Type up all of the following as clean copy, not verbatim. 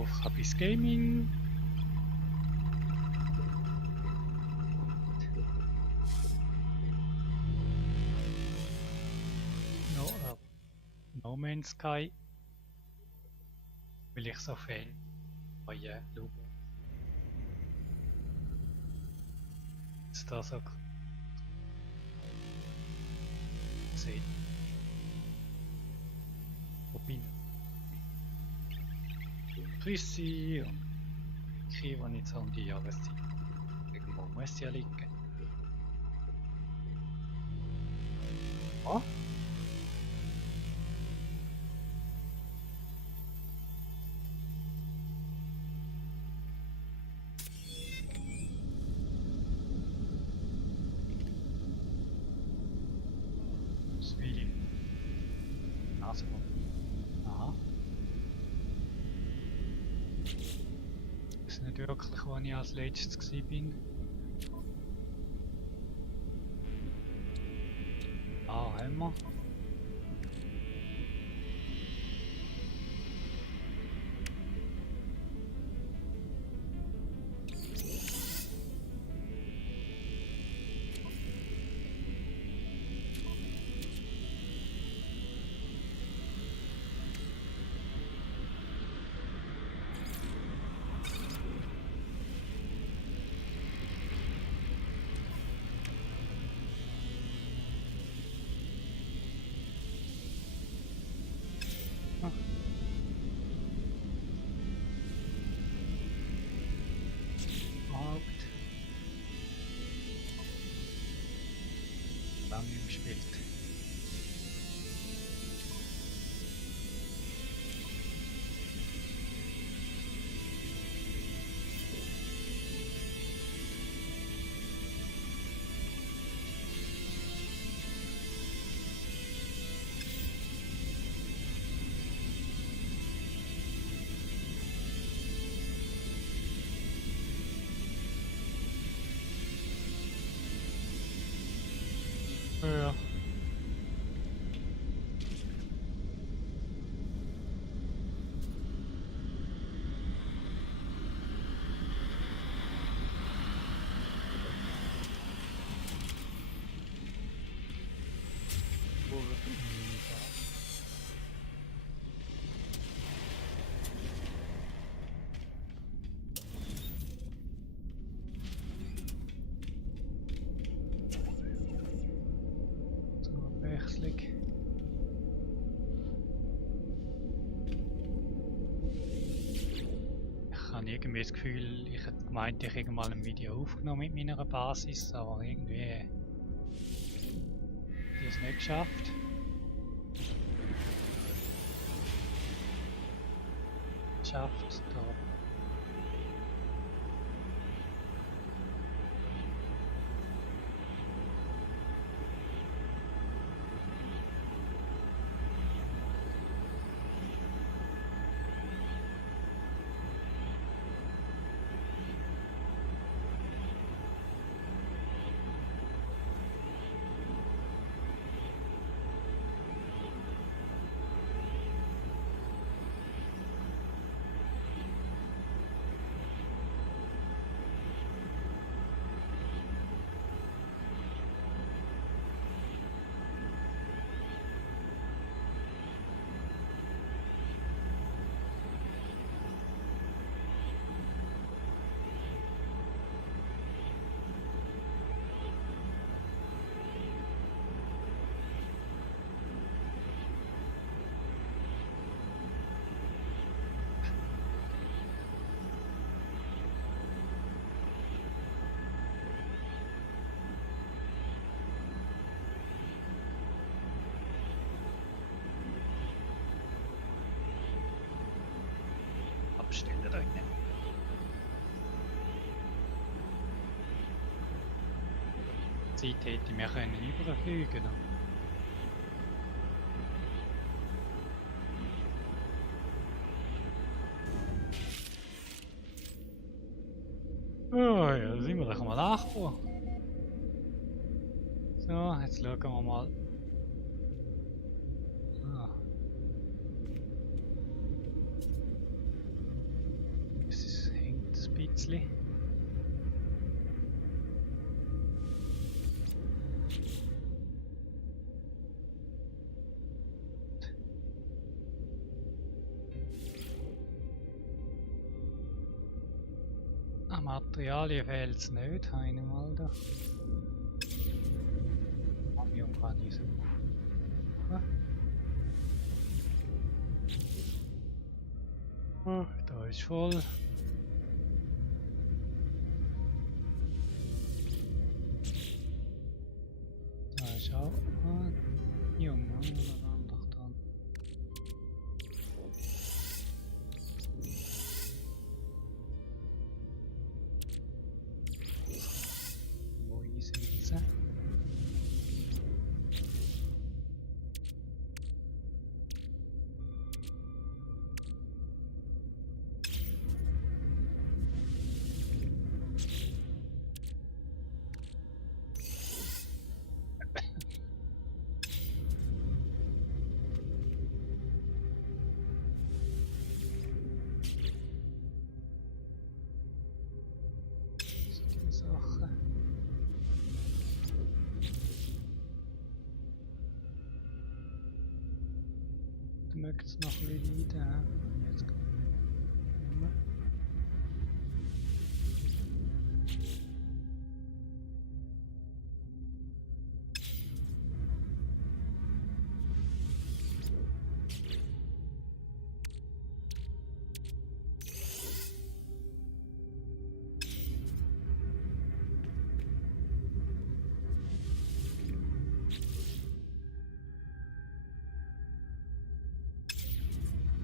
auf Kabis Gaming. No Man's Sky. Weil ich so Fan von Lobo. Jetzt da so sehen. Wo bin ich? Chrissy und Kri, die nicht so um die Jahreszeit. Irgendwo muss sie ja liegen. Oh? Wie? Nase. Aha. Das ist nicht wirklich, wo ich als letztes war. Ah, haben wir. Lange gespielt. Ja. Wechselung. Ich habe irgendwie das Gefühl, ich hätte gemeint, ich hätte mal ein Video aufgenommen mit meiner Basis, aber irgendwie habe ich es nicht geschafft. Geschafft, da. Abstände da hinten. Zeit hätte wir können überfliegen. Oh ja, da sind wir doch mal nachgekommen. So, jetzt schauen wir mal. Ah. bisschen. An Materialien fehlt es nicht, habe ich nicht mal da. Amium kann ich suchen. Da ist voll. Da ist auch Junge, dann doch dann. Wo einsetzen? Die Sachen. Du möchtest noch ein bisschen leiden, jetzt gar nicht mehr.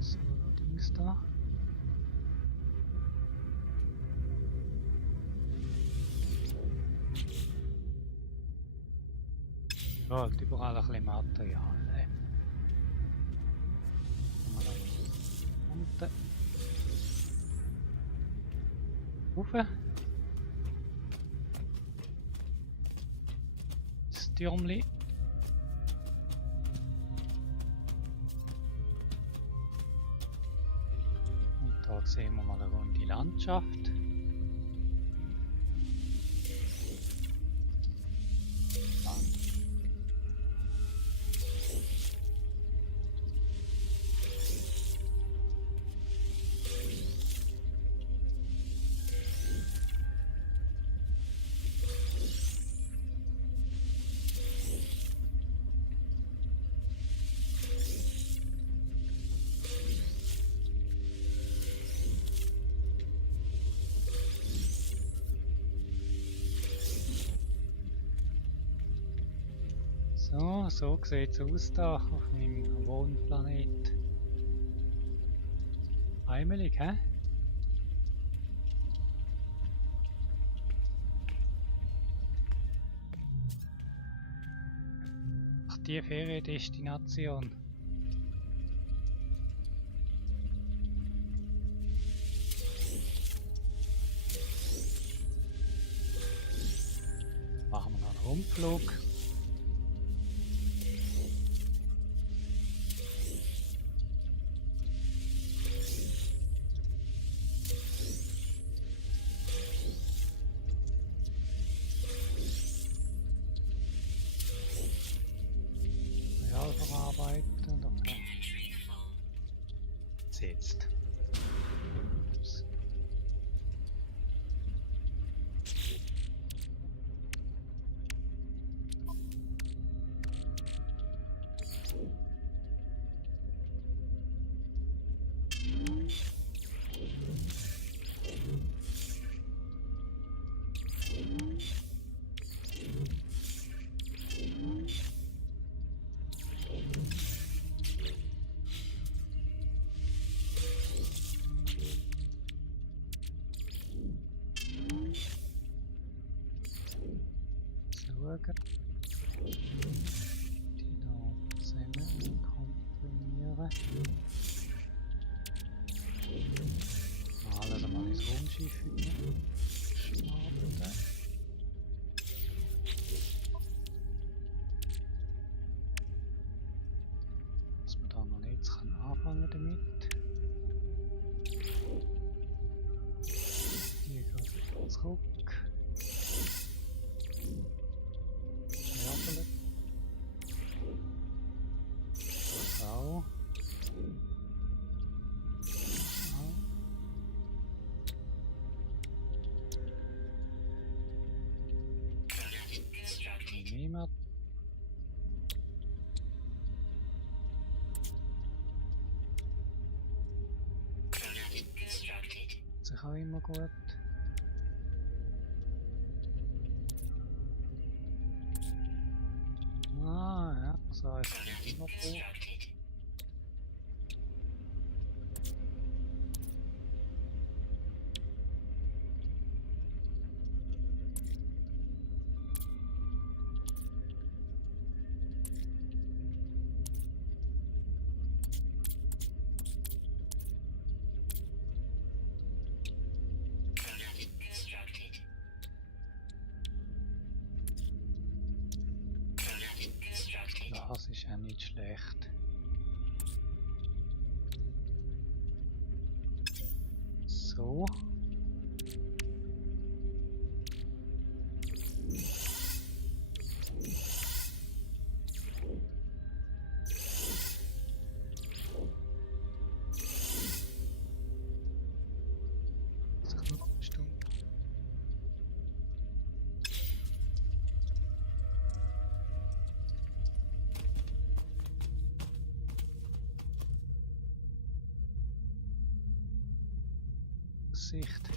So, Dings da. Ja, halt überall ein bisschen Material. Unten. Rauf. Das Türmli. Und da sehen wir mal eine runde Landschaft. So sieht es aus da auf meinem Wohnplanet. Heimelig, hä? Ach, die Feriendestination. Machen wir noch einen Rundflug. Verarbeiten. Davon. Jetzt. Ups. Die da zusammen komprimieren. Alles einmal ins Raumschiff schnappen. Dass man da noch nichts anfangen damit. Die zurück. Scherbele. Das auch. Niemand. Das ist auch immer gut. Ah, ja, so ist es immer gut. Das ist ja nicht schlecht. So. Das noch eine Stunde. Sicht.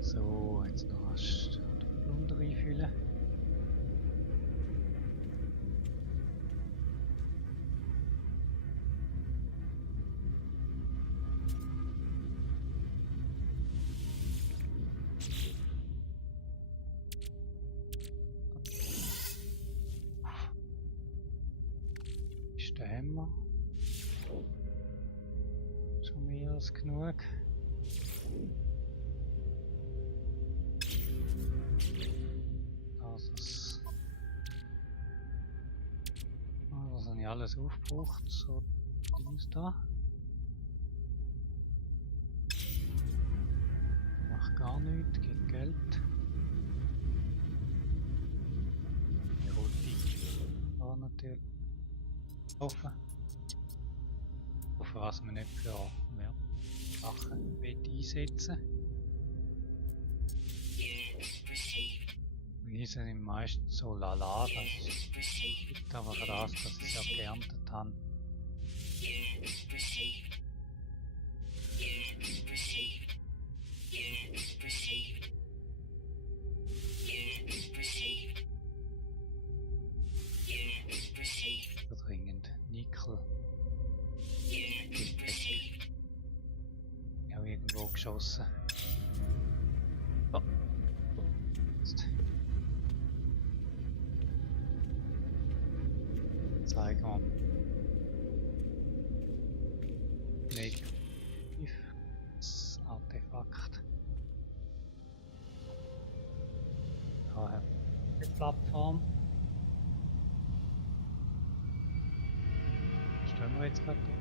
So, jetzt noch eine Stunde reinfüllen. Ist der Hammer schon mehr als genug? Das habe ich alles aufgebraucht. So, Dings da. Macht gar nichts, gibt Geld. Die rote da natürlich. Hoffen. Hoffen, was man nicht für mehr Sachen einsetzen will. Die sind meistens so lala, das ist aber das, dass ich ja geerntet habe. Dringend Nickel. Ich habe irgendwo geschossen. Oh. Jetzt. Zeigen wir. Negativ. Das Artefakt. Da die Plattform. Stehen wir jetzt gerade da?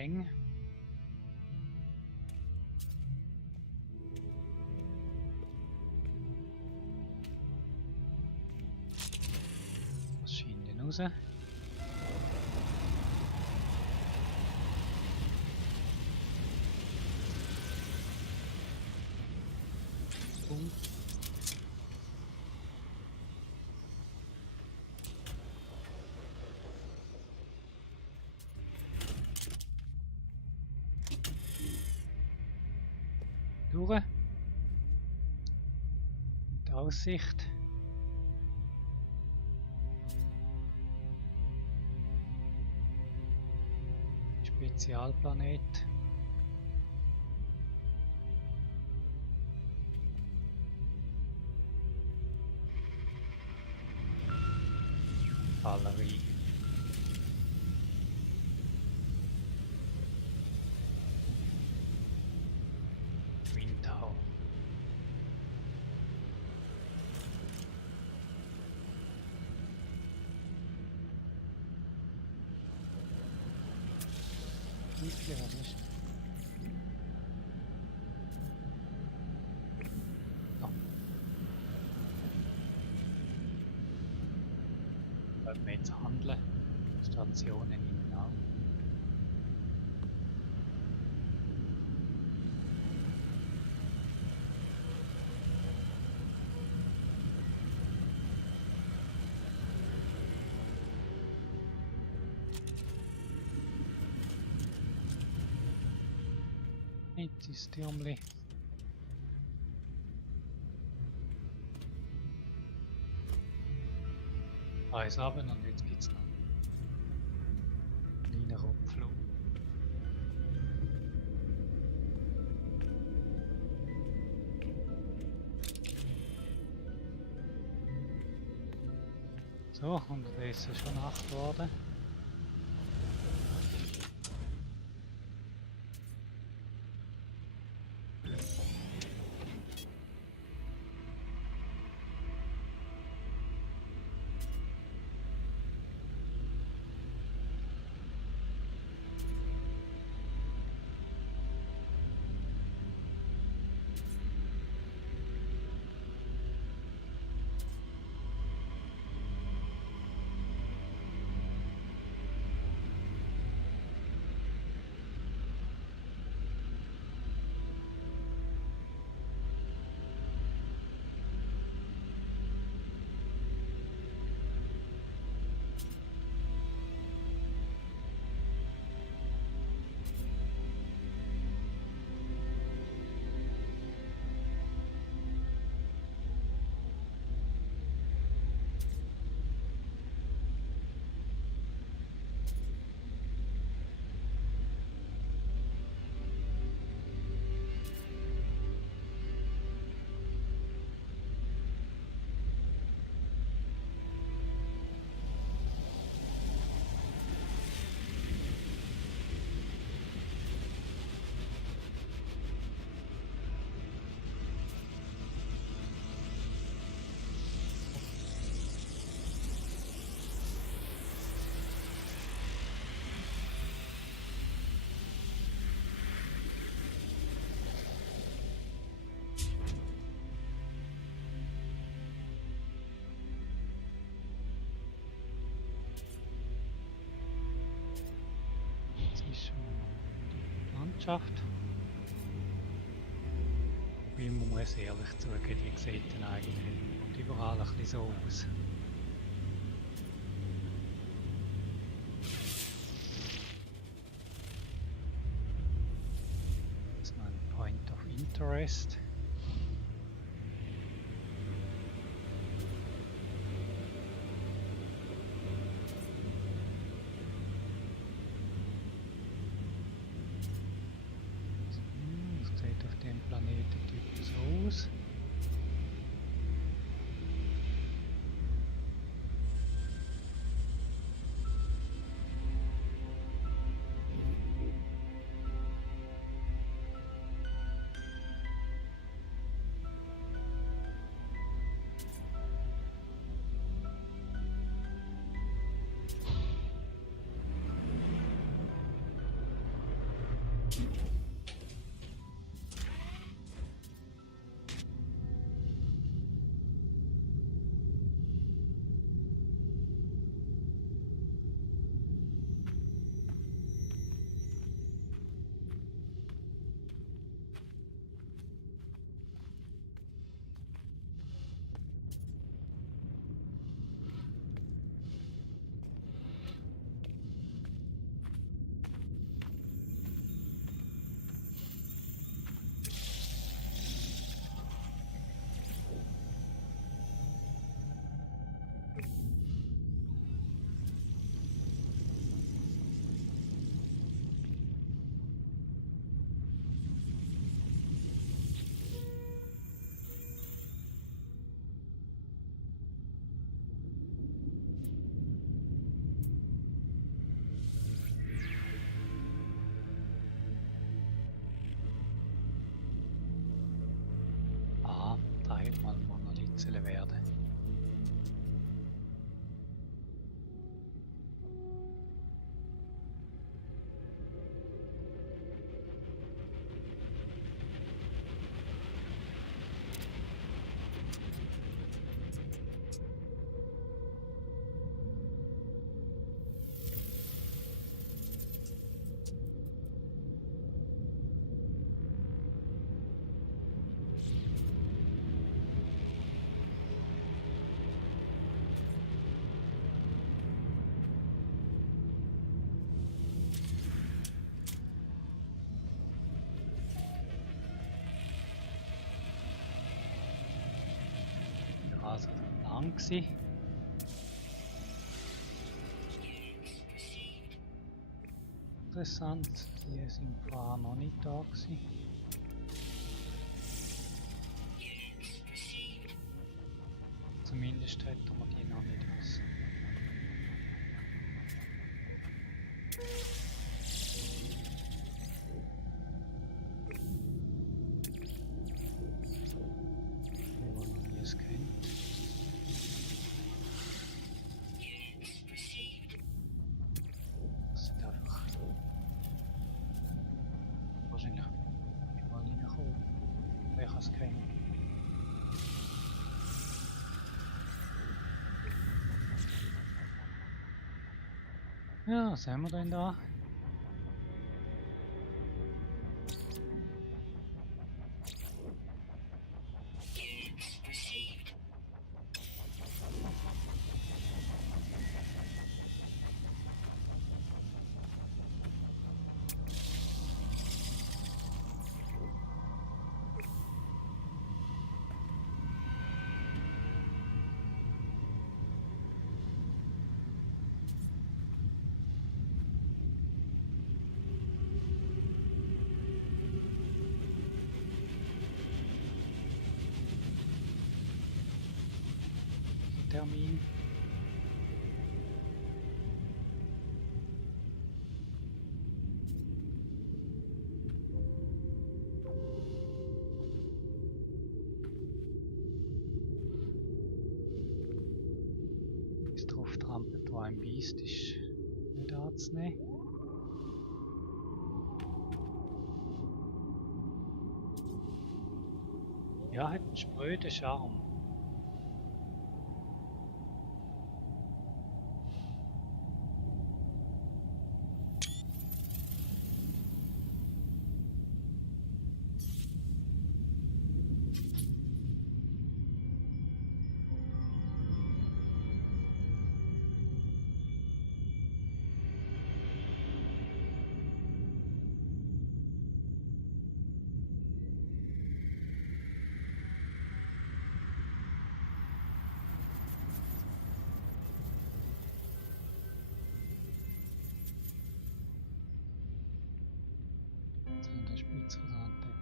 Eng. Was scheint denn raus? Punkt. Durch. Mit Aussicht. Spezialplanet. Galerie. Pünktchen, was ist? Ja. Wollen wir jetzt handeln? Stationen in Nau. Jetzt ist Türmli. Eins runter und jetzt gibt es noch einen kleinen Rundflug. So, unterdessen ist schon Nacht geworden. Landschaft. Wobei man muss ehrlich zugeben, die sieht dann eigentlich und überall ein bisschen so aus. Das ist noch ein Point of Interest. Auf dem Planetentyp so aus. Mal Monolithzelle werden. lang gewesen. Interessant, die sind vorher noch nicht da gewesen. Zumindest hätten wir die noch nicht aus. Die wir noch nie gescannt. Das sind einfach wahrscheinlich mal reinkommen. Wer kann es kennen? Ja, was haben wir denn da? Termin. Ist drauf trampelt, wo ein Biest ist nicht anzunehmen. Ja, hat einen spröden Charme. An der Spitze der Antenne.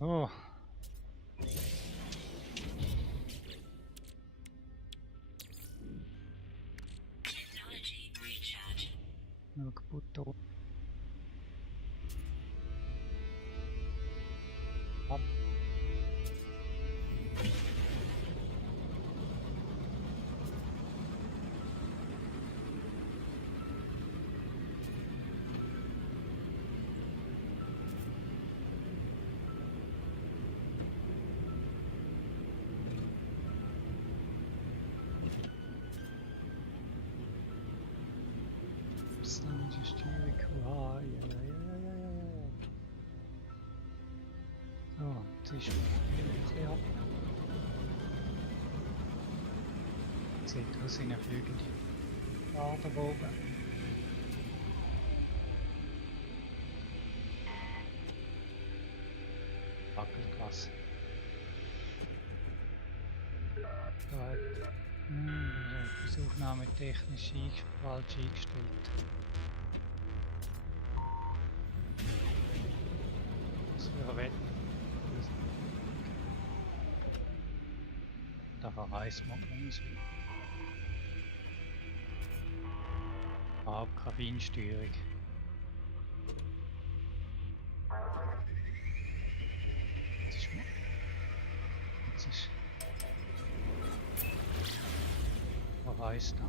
Oh. Nur kaputt. Ab. Dynamische Störung. Ah, ja. So, jetzt ist ein bisschen ab. Sieht aus wie eine fliegende Aderbogen. Wackelgas. Da hat etwas aufnahmetechnisch falsch eingestellt. Das wäre wett. Da verreist man uns. Überhaupt keine Feinsteuerung. Jetzt ist verreist da.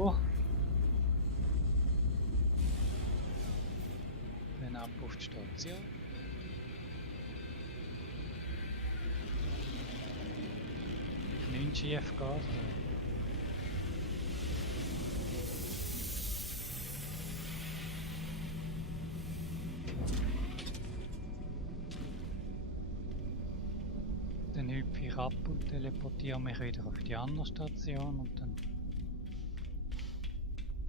über. Dann ab auf die Station. Nicht schief geht. Also. Dann hüpfe ich ab und teleportiere mich wieder auf die andere Station und dann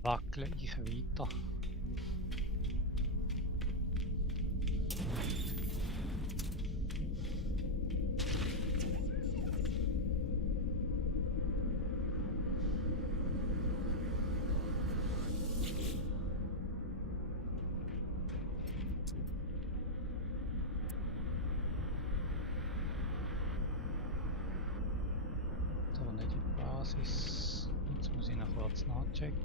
wackle ich weiter. Jetzt muss ich noch kurz nachchecken.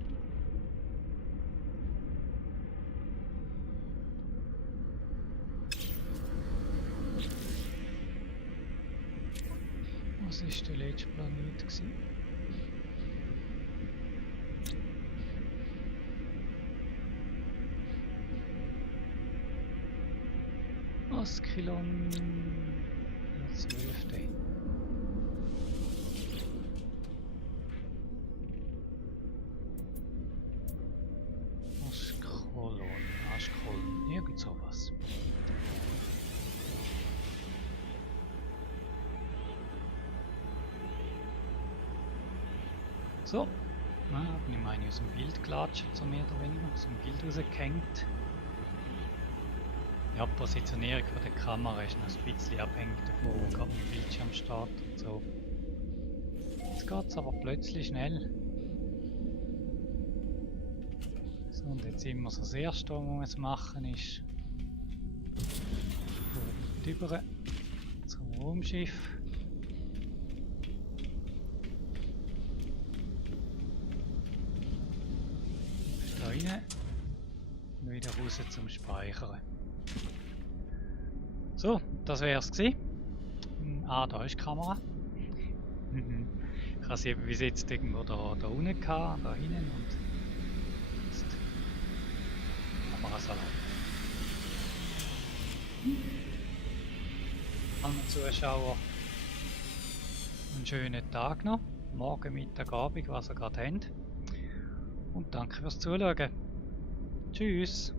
Was ist der letzte Planet gewesen? Askilon 12. Aschkolon, irgend sowas. So, na, bin ich meine aus dem Bild gelatscht, so mehr oder weniger, aus dem Bild rausgehängt. Ja, die Positionierung von der Kamera ist noch ein bisschen abhängig davon, wo gerade mein Bildschirm startet und so. Jetzt geht es aber plötzlich schnell. So, und jetzt immer so das Erste, was man muss machen ist rüber zum Raumschiff. Da rein und wieder raus zum Speichern. So, das wäre es gewesen. Ah, da ist die Kamera. Ich habe sie bis jetzt irgendwo da unten gehabt, da hinten und jetzt Kamerasalat. Allen Zuschauer einen schönen Tag noch. Morgen, Mittag, Abend, was ihr gerade habt. Und danke fürs Zuschauen. Tschüss!